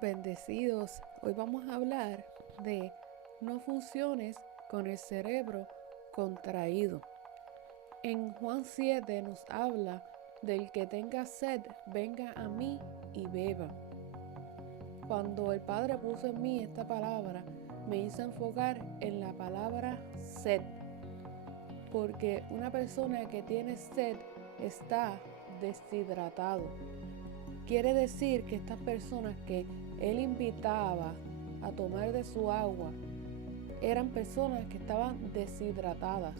Bendecidos, hoy vamos a hablar de no funciones con el cerebro contraído. En Juan 7 nos habla del que tenga sed, venga a mí y beba. Cuando el Padre puso en mí esta palabra, me hizo enfocar en la palabra sed, porque una persona que tiene sed está deshidratado. Quiere decir que estas personas que él invitaba a tomar de su agua eran personas que estaban deshidratadas.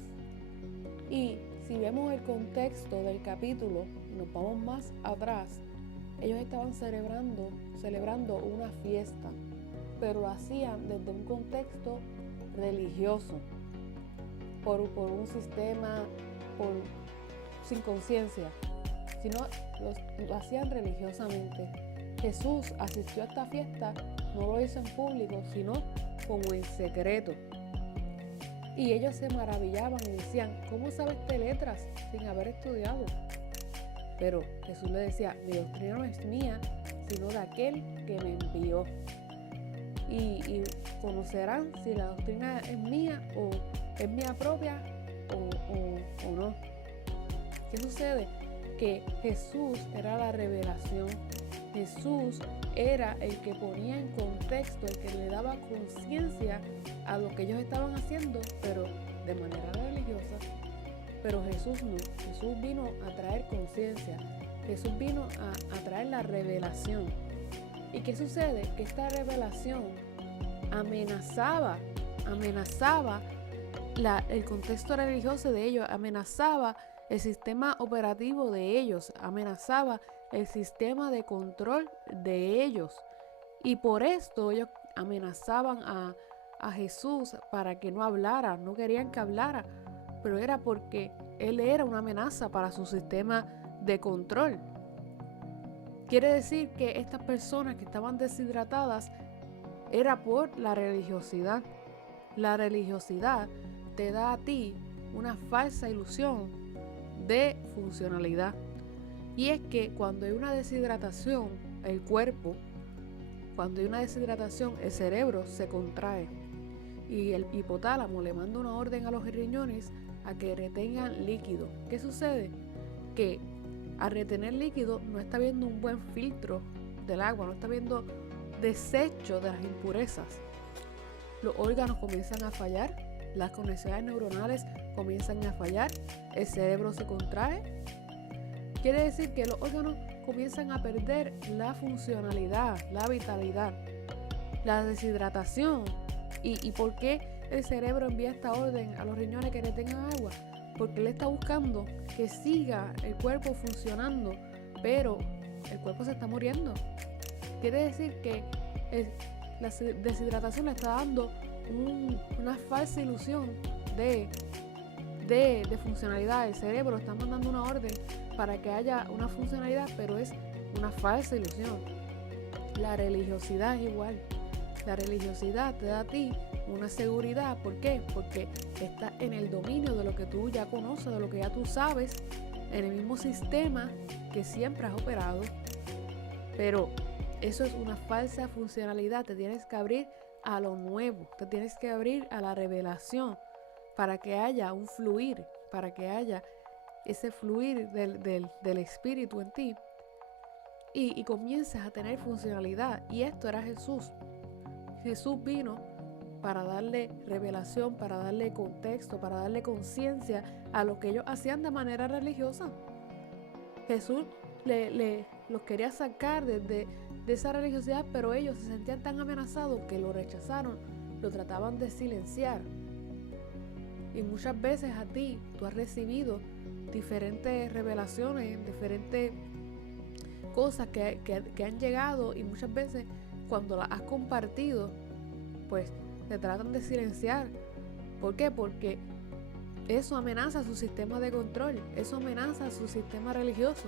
Y si vemos el contexto del capítulo, nos vamos más atrás, ellos estaban celebrando una fiesta, pero lo hacían desde un contexto religioso, por un sistema, sin conciencia, sino lo hacían religiosamente. Jesús asistió a esta fiesta, no lo hizo en público, sino como en secreto. Y ellos se maravillaban y decían, ¿cómo sabes de letras sin haber estudiado? Pero Jesús le decía, mi doctrina no es mía, sino de aquel que me envió. Y conocerán si la doctrina es mía o es mía propia o no. ¿Qué sucede? Que Jesús era la revelación. Jesús era el que ponía en contexto, el que le daba conciencia a lo que ellos estaban haciendo, pero de manera religiosa. Pero Jesús no. Jesús vino a traer conciencia. Jesús vino a traer la revelación. ¿Y qué sucede? Que esta revelación amenazaba el contexto religioso de ellos, amenazaba el sistema operativo de ellos, amenazaba el sistema de control de ellos. Y por esto ellos amenazaban a Jesús para que no hablara, no querían que hablara, pero era porque él era una amenaza para su sistema de control. Quiere decir que estas personas que estaban deshidratadas era por la religiosidad. La religiosidad te da a ti una falsa ilusión de funcionalidad. Y es que cuando hay una deshidratación, el cuerpo, cuando hay una deshidratación, el cerebro se contrae. Y el hipotálamo le manda una orden a los riñones a que retengan líquido. ¿Qué sucede? Que al retener líquido no está viendo un buen filtro del agua, no está viendo desecho de las impurezas. Los órganos comienzan a fallar, las conexiones neuronales comienzan a fallar, el cerebro se contrae. Quiere decir que los órganos comienzan a perder la funcionalidad, la vitalidad, la deshidratación. ¿Y por qué el cerebro envía esta orden a los riñones que retengan agua? Porque él está buscando que siga el cuerpo funcionando, pero el cuerpo se está muriendo. Quiere decir que la deshidratación le está dando una falsa ilusión de funcionalidad. El cerebro está mandando una orden para que haya una funcionalidad, pero es una falsa ilusión. La religiosidad es igual. La religiosidad te da a ti una seguridad. ¿Por qué? Porque está en el dominio de lo que tú ya conoces, de lo que ya tú sabes, en el mismo sistema que siempre has operado. Pero eso es una falsa funcionalidad. Te tienes que abrir a lo nuevo, te tienes que abrir a la revelación para que haya un fluir, para que haya ese fluir del espíritu en ti y comiences a tener funcionalidad. Y esto era Jesús. Jesús vino para darle revelación, para darle contexto, para darle conciencia a lo que ellos hacían de manera religiosa. Jesús los quería sacar de esa religiosidad, pero ellos se sentían tan amenazados que lo rechazaron, lo trataban de silenciar. Y muchas veces a ti, tú has recibido diferentes revelaciones, diferentes cosas que han llegado, y muchas veces cuando las has compartido, pues te tratan de silenciar. ¿Por qué? Porque eso amenaza su sistema de control, eso amenaza su sistema religioso.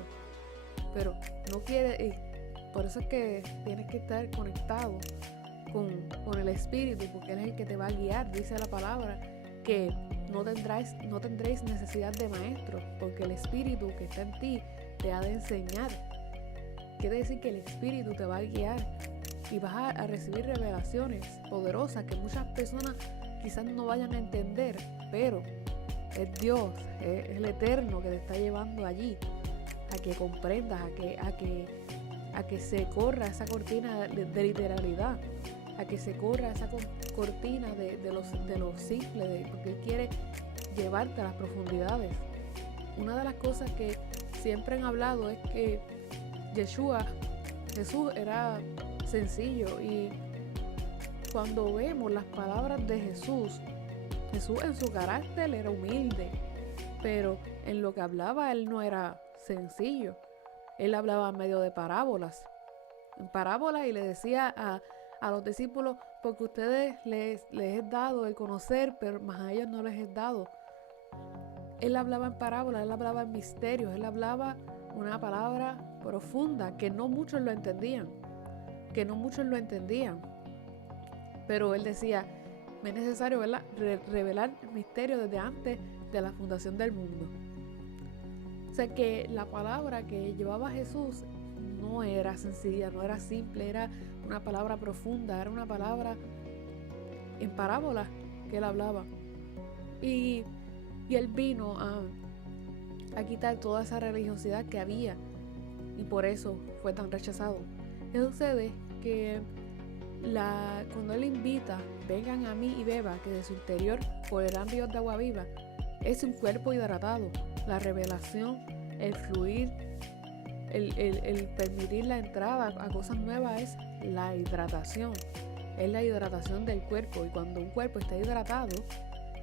Pero no quiere, y por eso es que tienes que estar conectado con el Espíritu, porque Él es el que te va a guiar. Dice la palabra que no tendréis necesidad de maestro, porque el Espíritu que está en ti te ha de enseñar. Quiere decir que el Espíritu te va a guiar. y vas a recibir revelaciones poderosas que muchas personas quizás no vayan a entender, pero es Dios, es el Eterno que te está llevando allí a que comprendas, a que se corra esa cortina de literalidad, a que se corra esa cortina de lo simple, porque Él quiere llevarte a las profundidades. Una de las cosas que siempre han hablado es que Jesús era sencillo, y cuando vemos las palabras de Jesús en su carácter era humilde, pero en lo que hablaba Él no era sencillo. Él hablaba en medio de parábolas, y le decía a los discípulos: porque a ustedes les he dado el conocer, pero más a ellos no les he dado. Él hablaba en parábolas, él hablaba en misterios, él hablaba una palabra profunda que no muchos lo entendían, pero él decía: me es necesario, ¿verdad?, revelar el misterio desde antes de la fundación del mundo. O sea que la palabra que llevaba Jesús no era sencilla, no era simple, era una palabra profunda, era una palabra en parábolas que él hablaba. Y él vino a quitar toda esa religiosidad que había, y por eso fue tan rechazado. ¿Qué sucede? Que cuando él invita: vengan a mí y beban, que de su interior correrán ríos de agua viva, es un cuerpo hidratado. La revelación, el fluir, el permitir la entrada a cosas nuevas es la hidratación. Es la hidratación del cuerpo, y cuando un cuerpo está hidratado,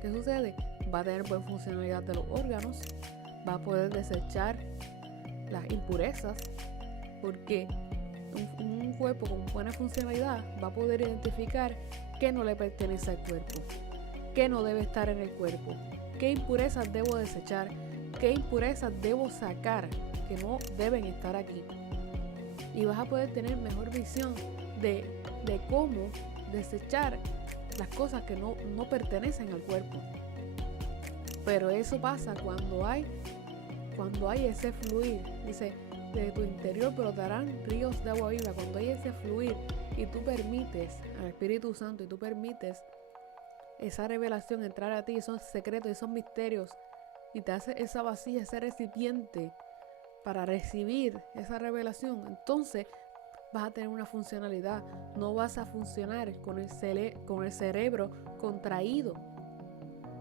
¿qué sucede? Va a tener buena funcionalidad de los órganos, va a poder desechar las impurezas, porque un cuerpo con buena funcionalidad va a poder identificar qué no le pertenece al cuerpo, qué no debe estar en el cuerpo, qué impurezas debo desechar, qué impurezas debo sacar que no deben estar aquí. Y vas a poder tener mejor visión de cómo desechar las cosas que no pertenecen al cuerpo. Pero eso pasa cuando hay ese fluir. Dice: de tu interior brotarán ríos de agua viva. Cuando hay ese fluir y tú permites al Espíritu Santo, y tú permites esa revelación entrar a ti, esos secretos, esos misterios, y te hace esa vasija, ese recipiente para recibir esa revelación, entonces vas a tener una funcionalidad. No vas a funcionar con el cerebro contraído,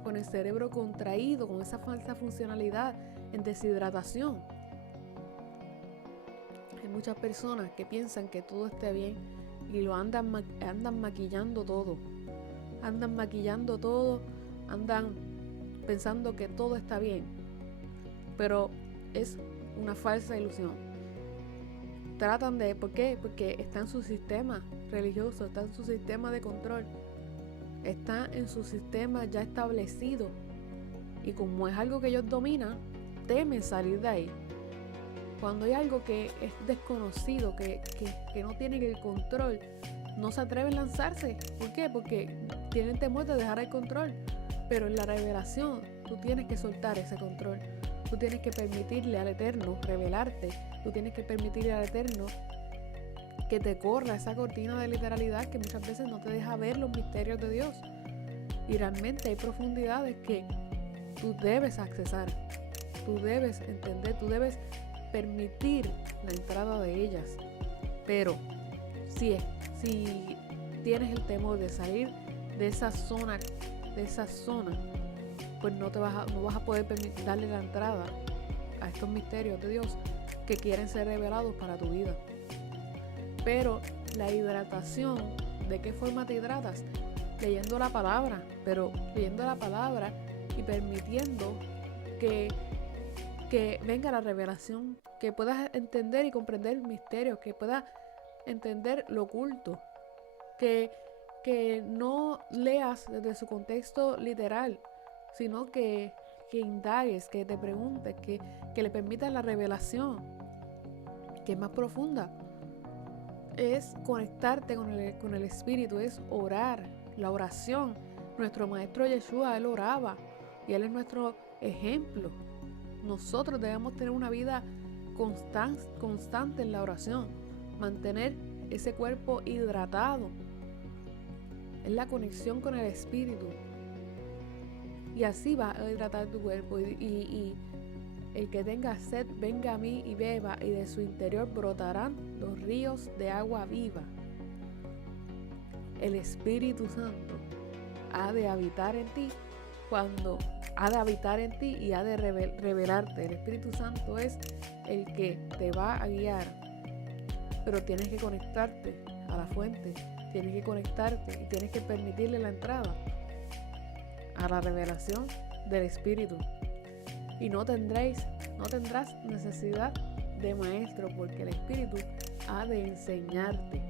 con esa falsa funcionalidad, en deshidratación. Hay muchas personas que piensan que todo esté bien y lo andan maquillando todo. Andan pensando que todo está bien, pero es una falsa ilusión. Tratan de, ¿por qué? Porque está en su sistema religioso, está en su sistema de control, está en su sistema ya establecido, y como es algo que ellos dominan, temen salir de ahí. Cuando hay algo que es desconocido, que no tienen el control, no se atreven a lanzarse. ¿Por qué? Porque tienen temor de dejar el control. Pero en la revelación tú tienes que soltar ese control. Tú tienes que permitirle al Eterno revelarte. Tú tienes que permitirle al Eterno que te corra esa cortina de literalidad que muchas veces no te deja ver los misterios de Dios. Y realmente hay profundidades que tú debes accesar, tú debes entender, tú debes permitir la entrada de ellas. Pero si tienes el temor de salir de esa zona, pues no vas a poder darle la entrada a estos misterios de Dios que quieren ser revelados para tu vida. Pero la hidratación, ¿de qué forma te hidratas? Leyendo la palabra, pero leyendo la palabra y permitiendo que venga la revelación, que puedas entender y comprender misterios, que puedas entender lo oculto, que no leas desde su contexto literal, sino que indagues, que te preguntes, que le permitas la revelación, que es más profunda. Es conectarte con el Espíritu, es orar, la oración. Nuestro maestro Yeshua, él oraba, y él es nuestro ejemplo. Nosotros debemos tener una vida constante en la oración, mantener ese cuerpo hidratado. Es la conexión con el Espíritu. Y así va a hidratar tu cuerpo. Y el que tenga sed, venga a mí y beba, y de su interior brotarán los ríos de agua viva. El Espíritu Santo ha de habitar en ti y ha de revelarte. El Espíritu Santo es el que te va a guiar, pero tienes que conectarte a la fuente, tienes que conectarte y tienes que permitirle la entrada a la revelación del Espíritu. Y no tendrás necesidad de maestro, porque el Espíritu ha de enseñarte.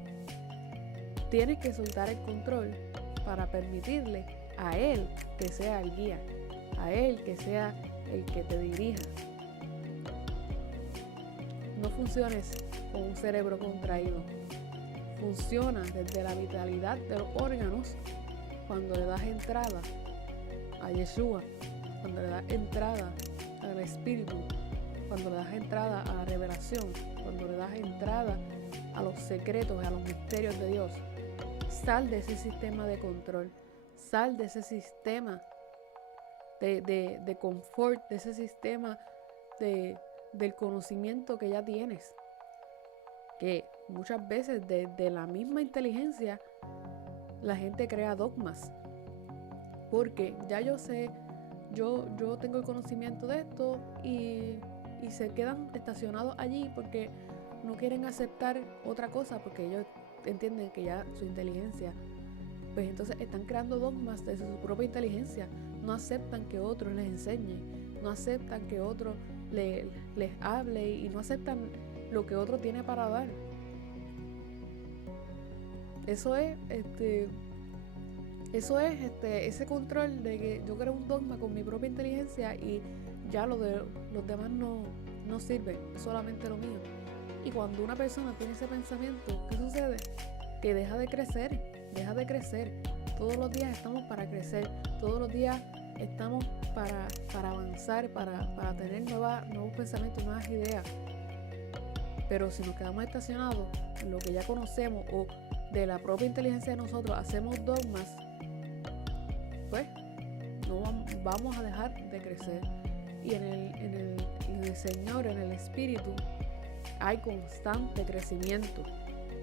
Tienes que soltar el control para permitirle a Él que sea el guía, a Él que sea el que te dirija. No funciones con un cerebro contraído. Funciona desde la vitalidad de los órganos cuando le das entrada a Yeshua, cuando le das entrada al Espíritu, cuando le das entrada a la revelación, cuando le das entrada a los secretos, a los misterios de Dios. Sal de ese sistema de control, sal de ese sistema de confort, de ese sistema del conocimiento que ya tienes, que muchas veces de la misma inteligencia la gente crea dogmas, porque ya yo sé, yo tengo el conocimiento de esto y se quedan estacionados allí porque no quieren aceptar otra cosa, porque ellos entienden que ya su inteligencia, pues entonces están creando dogmas desde su propia inteligencia. No aceptan que otros les enseñe, no aceptan que otro les hable y no aceptan lo que otro tiene para dar. Eso es ese control de que yo creo un dogma con mi propia inteligencia y ya los demás no sirve, solamente lo mío. Y cuando una persona tiene ese pensamiento, ¿qué sucede? Que deja de crecer. Todos los días estamos para crecer, todos los días estamos para avanzar, para tener nuevos pensamientos, nuevas ideas. Pero si nos quedamos estacionados en lo que ya conocemos o de la propia inteligencia de nosotros hacemos dogmas, pues no vamos a dejar de crecer. Y en el Señor, en el Espíritu, hay constante crecimiento,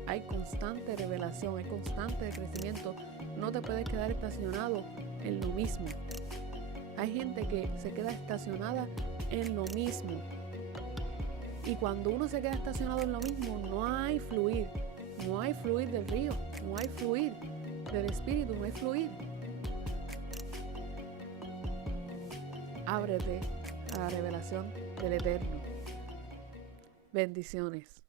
hay constante revelación, hay constante crecimiento. No te puedes quedar estacionado en lo mismo. Hay gente que se queda estacionada en lo mismo. Y cuando uno se queda estacionado en lo mismo, no hay fluir del río, no hay fluir del Espíritu, no hay fluir. Ábrete a la revelación del Eterno. Bendiciones.